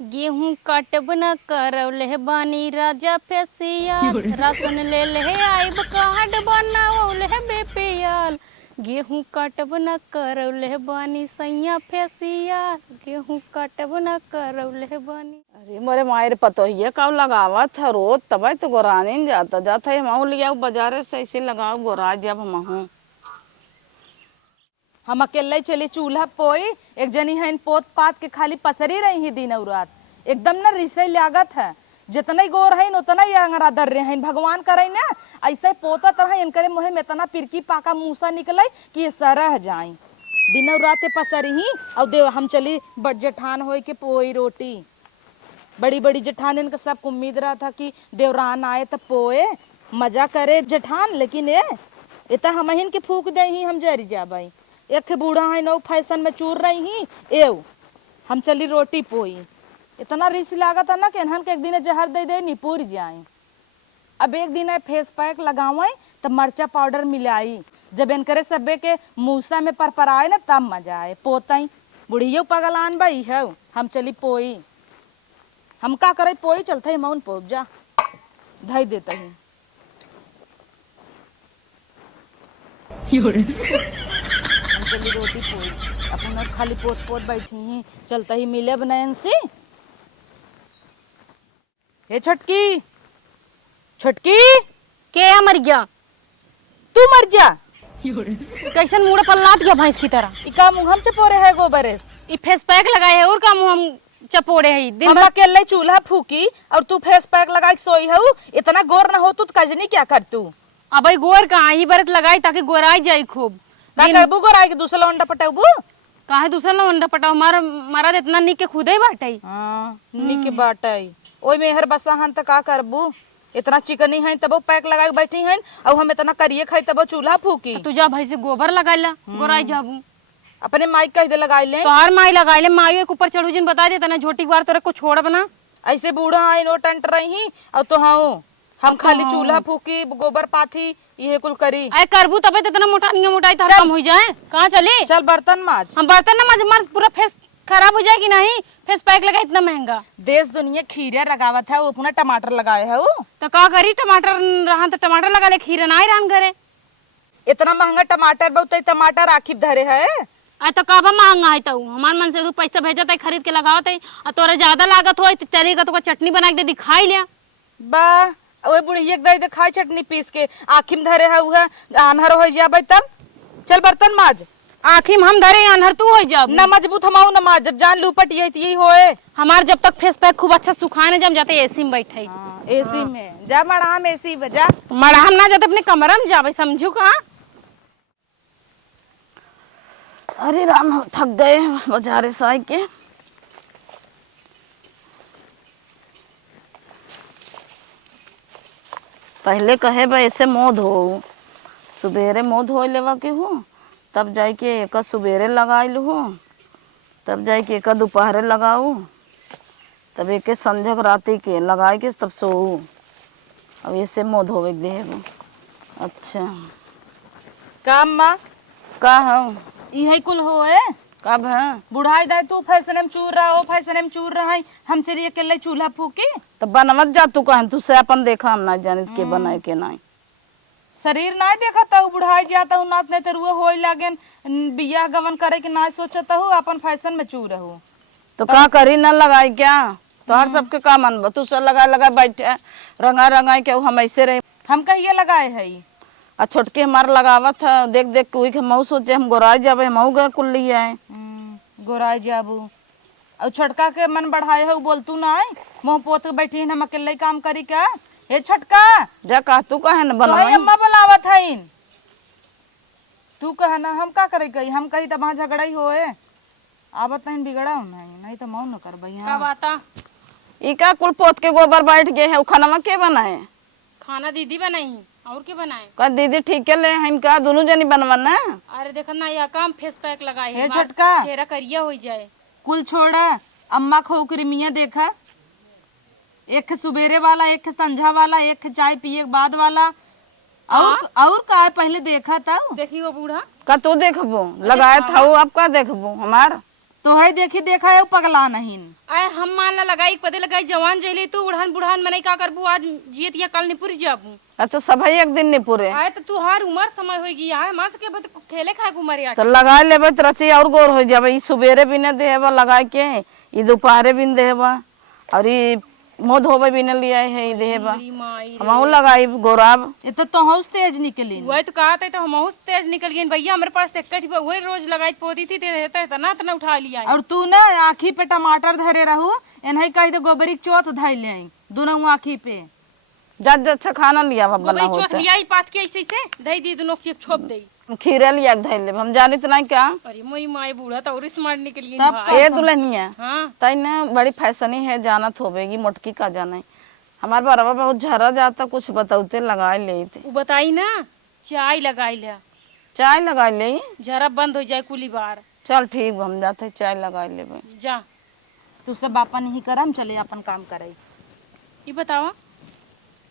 गेहूं काटब न करौले बानी राजा फेसियाल राशन ले ले आइब कार्ड बनावले बेपियाल। गेहूं काटब न करौले बानी सैया फेसियाल गेहूं काटब न करौले बानी। अरे मोरे मायर पतो ही कब लगावत है रोज तब तो गोरानी जाता जाता है महू लिया बाजारे से ऐसे लगाओ गोरा जब महू हम अकेले चली चूल्हा पोई एक जनी है पोत पात के खाली पसरी रही ही दिन और रात एकदम ना रिसे लागत है जितना ही गोर है उतना ही अंगरा दर रहे हैं भगवान करे ना ऐसे पोता तरह इनकरे मुहे में इतना पिरकी पाका मूसा निकले कि ये सरह जाए दिन और रात पसरी ही और देव हम चली बड़ जेठान हो के पोई रोटी बड़ी बड़ी जेठान इनका सबको उम्मीद रहा था कि देवरान आए तो पोए मजा करे जेठान लेकिन ये तो हम हिन के फूक दे ही हम जरी जा भाई एक बूढ़ा है नौ फैशन में चूर रही ही एव हम चली रोटी पोई इतना रिस लागत है ना कि इन्हन के एक दिन जहर दे दे निपुर जाए। अब एक दिन फेस पैक लगावे तो मर्चा पाउडर मिलाई जब इनकरे सबे के मूसा में परपराए ना तब मजा आए पोतई बुढ़ियो पगलान भाई है हम चली पोई हम का करे पोई चलते मौन पोप जा धई देते ही हम चली रोटी पोई अपन खाली पोत पोत बैठी ही चलता ही मिले बनैन सी हे छटकी छटकी के मर गया तू मर जा कैसन मुड़ा पल्लात गया भैंस की तरह। इका मुंह हम चपोरे है गोबरेस ई फेस पैक लगाए है और का मुंह हम चपोड़े है दिन हम अकेले चूल्हा फूकी और तू फेस पैक लगा के सोई है इतना गोर ना हो तू कजनी क्या कर तू अब गोर कहाँ ही बरत लगाई ताकि गोराई जाए खूब का करबू गोराई के दूसरा अंडा पटाबू काहे दूसरा अंडा पटाओ मारा इतना निक के खुदे ही बाटई हां निक बाटई ओई में हर बसा हन त का करबू इतना चिकनी है तब पैक लगा के बैठी हैं और हम इतना करिए खाई तब चूल्हा फूकी तू जा भाई से गोबर लगाइला गोराई जाबू अपने माई कह दे लगाई ले तोहार माई लगाई ले माई के ऊपर चढ़ू जिन बता देता ना झोटी बार तोरे को छोड़ बना ऐसे बूढ़ा है नो टंट रही और तो हाँ हम खाली चूल्हा फूकी गोबर पाथी ये कुल करी ऐ करबू तबे तो इतना मोटा नहीं मोटाई तो कम हो जाए। कहाँ चली चल बर्तन माज हम बर्तन ना माज मार पूरा फेस खराब हो जाएगी नहीं फेस पैक लगा इतना महंगा देश दुनिया खीरे लगावत है वो अपना टमाटर लगाए है वो तो का करी टमाटर रहन तो टमाटर लगा ले खीरा ना रहन करे इतना महंगा टमाटर बहुत टमाटर आखिर धरे है आ तो काबा महंगा है तो हमार मन से तू पैसा भेजत है खरीद के लगावत है और तोरे ज्यादा लागत हो चलेगा तो चटनी बना के दे दिखाई लिया बा ओए बुढ़ी एक दे खाई चटनी पीस के आखिम धरे है उहा आन्हर हो जाबे तब चल बर्तन माज आखिम हम धरे आन्हर तू हो जाब न मजबूत हमाऊ न माज जब जान लूपट यही होए हमार जब तक फेस पैक खूब अच्छा सुखाए ना जब जाते एसी में बैठे एसी में जा मड़ाम एसी बजा मड़ाम ना जाते अपने कमरा में जाबे समझू कहाँ। अरे राम थक गए बाजारे से आए के पहले कहे भाई ऐसे मुँह धो सुबेरे मुँह धो लेवा के हो तब जाए के एक सुबेरे लगा लू तब जाए के एक दोपहरे लगाऊ तब एक संझक राती के लगाए के तब सोऊ अब ऐसे मुँह धोवे के देगा। अच्छा काम माँ का है यही कुल होए कब है बुढ़ाई दे तू फैशन में चूर रहा हो फैशन में चूर रहा है हम चलिए अकेले चूल्हा फूकी तो बनवत जा तू कहें तुझसे अपन देखा हम ना जाने के बनाए के नहीं शरीर ना देखा था बुढ़ाई जाता हूँ नाथ नहीं तो हो लागे बियाह गवन करे के ना सोचता हूँ अपन फैशन में चूर हूँ तो का करी ना लगाई क्या तो हर सबके का मन तू सब लगा लगा बैठे रंगा रंगाई के हम ऐसे रहे हम कहिए लगाए है आ छोटके हमार लगावत था देख देख के मऊ सोचे हम गोराई जाबे मऊ गए कुल लिए आए गोराई जाबू और छोटका के मन बढ़ाए हो बोल तू ना मुँह पोत के बैठी हम अकेले काम करी क्या हे छोटका जा कह तू कहे न बनवाई अम्मा बुलावत है तू कह ना हम का करे कही हम कही तब वहाँ झगड़ा ही होए आवत नहीं बिगड़ा नहीं तो मऊ न कर का बाता ई का कुल पोत के गोबर बैठ गए है खाना के बनाए खाना दीदी बनाई और के बनाए का दीदी ठीक है ले हम का दोनों जनी बनवाना अरे देखो ना यह काम फेस पैक लगाए हे छोटका चेहरा करिया हो जाए कुल छोड़ा अम्मा खोकरी मियाँ देखा एक सुबेरे वाला एक संझा वाला एक चाय पिए के बाद वाला और का है पहले देखा था देखी वो बूढ़ा का तू देखबो लगाए था वो अब का देखबो हमार तो है देखी देखा है पगला नहीं। आए हम मानना लगाई पदे लगाई जवान जइले तू उड़ान बुढ़ान मने का करबू आज जियत या कल निपुर जाबू। अच्छा सब है एक दिन नहीं पूरे आए तो तू हर उम्र समय होगी आए मां से के खेले खाए को उम्र तो लगा लेबे तो रची और गोर हो जाबे। ई सुबेरे भी न देबा लगा के, ई दोपहरे भी न देबा, और ई मुंह धोबे भी न लिया है ई देबा। हमहू लगाई गोराब। ये तो हौस तेज निकली। वही तो कहा था तो हम तेज निकल गए भैया हमारे पास एक वही रोज लगाई पोती थी रहता है ना तना उठा लिया। और तू ना आँखी पे टमाटर धरे रहू एनही कही तो गोबरी चौथ धैल ले दोनों आँखी पे। जज अच्छा खाना लिया बना होता चौथ लिया पात के ऐसे दही दी दोनों की छोप दे खीरे लिया धैल ले हम जानी तो नहीं क्या। अरे मोरी माए बूढ़ा तो और स्मार्ट निकली ये दुल्हनिया हां तई ना बड़ी फैशनी है जानत होवेगी मोटकी का जाना। हमारे बराबर बहुत झरा जाता कुछ बताते लगा ले वो बताई ना चाय लगाई ले चाय लगा ले जरा बंद हो जाए कुली बार। चल ठीक हम जाते चाय लगा ले जा तू सब बापा नहीं कर हम चले अपन काम करे। ये बतावा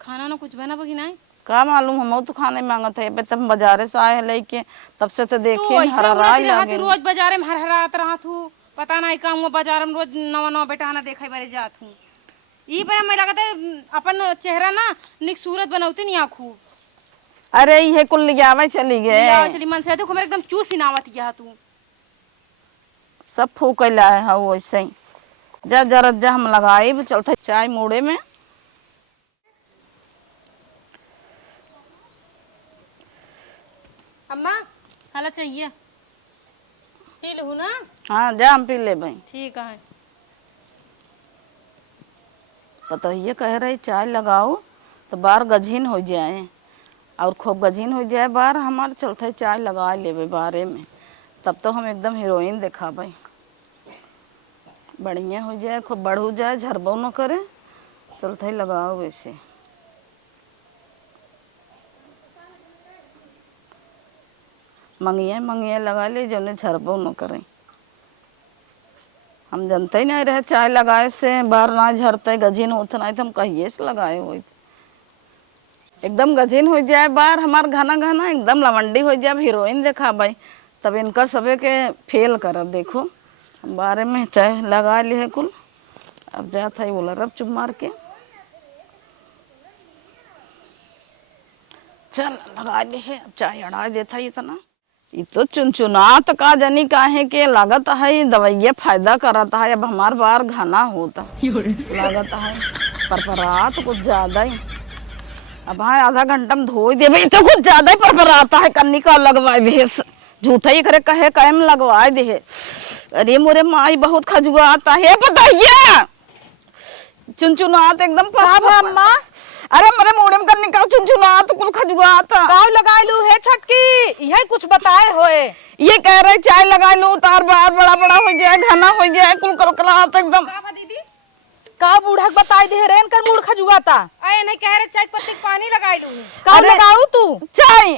खाना ना कुछ बना बगी नहीं का मालूम हम तो खाने मांगत है तब बाजारे से आए लेके तब से तो देखे हरहरा लागे रोज बाजारे में हरहरात रहा तू पता नहीं काम में बाजार में रोज नवा नवा बेटा ना देखे बारे जात हूं। ई बार मैं लगता है अपन चेहरा ना निक सूरत बनौती नहीं आखू। अरे ये कुल लियावे चली गए चली मन से देखो मेरे एकदम चूस नावत गया तू सब फूकला है हाँ वैसे ही जा जरा जा हम लगाए चलते चाय मोड़े में। अम्मा हाला चाहिए पी लूँ ना। हाँ जा हम पी ले भाई ठीक है। पता ये कह रहे चाय लगाओ तो बार गझीन हो जाए और खूब गझीन हो जाए बार हमारे चलते चाय लगा ले बारे में तब तो हम एकदम हीरोइन देखा भाई बढ़िया हो जाए खूब बढ़ हो जाए झरबो न करे चलते लगाओ वैसे। मंगिए मंगिए लगा ले जो झरबो न करे। हम जानते ही नहीं रहे चाय लगाए से बार ना झरते गजीन होता नहीं तो हम कहिए से लगाए हो एकदम गजीन हो जाए बार हमार घना घना एकदम लवंडी हो जाए हीरोइन देखा भाई तब इनकर सबे के फेल कर देखो हम बारे में चाय लगा लिए है कुल। अब जाता है बोला रब चुप मार के चल लगा लिए है अब चाय अड़ा देता है इतना। ये तो चुनचुनात का जनी काहे के लागत है दवाइया फायदा करता है। अब हमार बार घना होता लागत है परपरात कुछ ज्यादा ही। अब हाँ आधा घंटा में धो दे भाई तो कुछ ज्यादा ही परपराता है कन्नी का लगवा दे झूठा ही करे कहे कायम लगवा दे। अरे मोरे माई बहुत खजुआता है बताइए चुनचुनात एकदम अम्मा अरे मेरे मुड़े में करने का चुनचुनात कुल खजुआता गाँव लगा लू है छटकी यही कुछ बताए होए। ये कह रहे चाय लगा लूं तार बार बड़ा बड़ा हो जाए घना हो जाए कुल कलकलाहट एकदम। दीदी का बूढ़ा बताई दे रे इनकर मूड खजुआता। आए नहीं कह रहे चाय पत्ती पानी लगाई लूं का लगाऊ तू चाय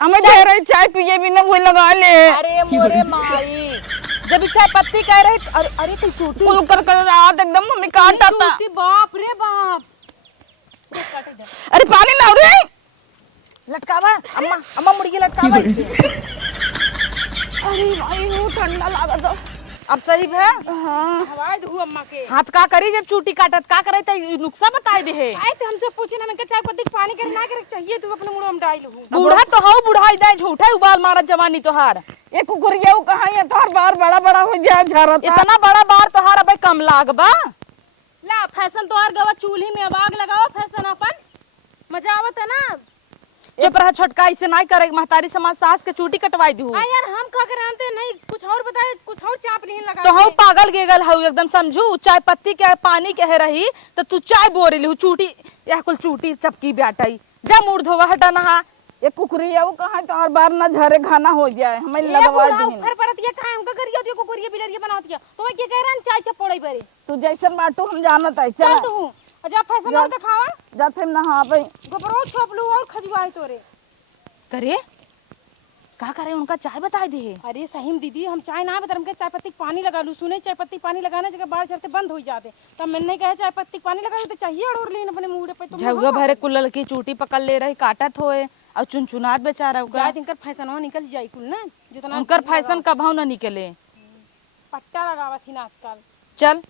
हमें कह रहे चाय पिए भी ना वो लगा ले। अरे मोरे माई जब चाय पत्ती कह रहे अरे तू टूटी कुल कलकलाहट एकदम हमें काटा था। बाप रे बाप अरे पानी लाओ रे लटकावा अम्मा अम्मा मुर्गी लटकावा इसे। अरे भाई वो ठंडा लागत अब सही है। हाँ हवाई दू अम्मा के हाथ का करी जब चूटी काटत का करे त नुक्सा बताई दे है। आए तो हमसे पूछे ना मैं चाय पत्ती पानी करे ना करे चाहिए तू अपने मुंह में डाल लूं। बूढ़ा तो हऊ बुढ़ाई दे झूठा उबाल मारत जवानी तोहार। ये कुकुरिया कहाँ है तार बार बड़ा बड़ा हो जाए झरता इतना बड़ा बार तोहार अबे कम लागबा। ला फैशन तो और गवा चूल्ही में अब आग लगाओ फैशन अपन मजा आवत है ना। चुप रह छोटका ऐसे नहीं करे महतारी समाज सास के चूटी कटवाई दू। आ यार हम का के जानते नहीं कुछ और बताए कुछ और चाप नहीं लगा तो हऊ पागल गेगल हऊ एकदम समझू चाय पत्ती के पानी के रही तो तू चाय बोरी लू चूटी या कुल चूटी चपकी बैठाई जा मुड़ धोवा हटा नहा। ये कुकुरिया कहाँ है तार बार ना झरे घना हो जाए हमें लगवा दी ऊपर परत ये काहे हमका करियो दियो कुकुरिया बिलरिया बनावतिया तो मैं के कह रहन चाय चपोड़ई बरे तू जैसन बाटू हम जानत है चल चल तू जा फैशन और दिखावा जाते नहा भाई गोबरो छोप लू और खजुआई तोरे करे का करे उनका चाय बताई दे। अरे सही में दीदी हम चाय ना बता हमके चाय पत्ती पानी लगा लू सुने चाय पत्ती पानी लगाने जगह बाल झड़ते बंद हो जाते तब मैंने नहीं कहा चाय पत्ती पानी लगा तो चाहिए अड़ोर लेन अपने मुंह पे। तुम झुआ भरे कुल्लल की चूटी पकड़ ले रही काटत होए और चुनचुनात बेचारा जा इनकर फैशनवा निकल जाई कुल ना जितना उनकर फैशन कभाऊ ना निकले। पट्टा लगावत ही आजकल। चल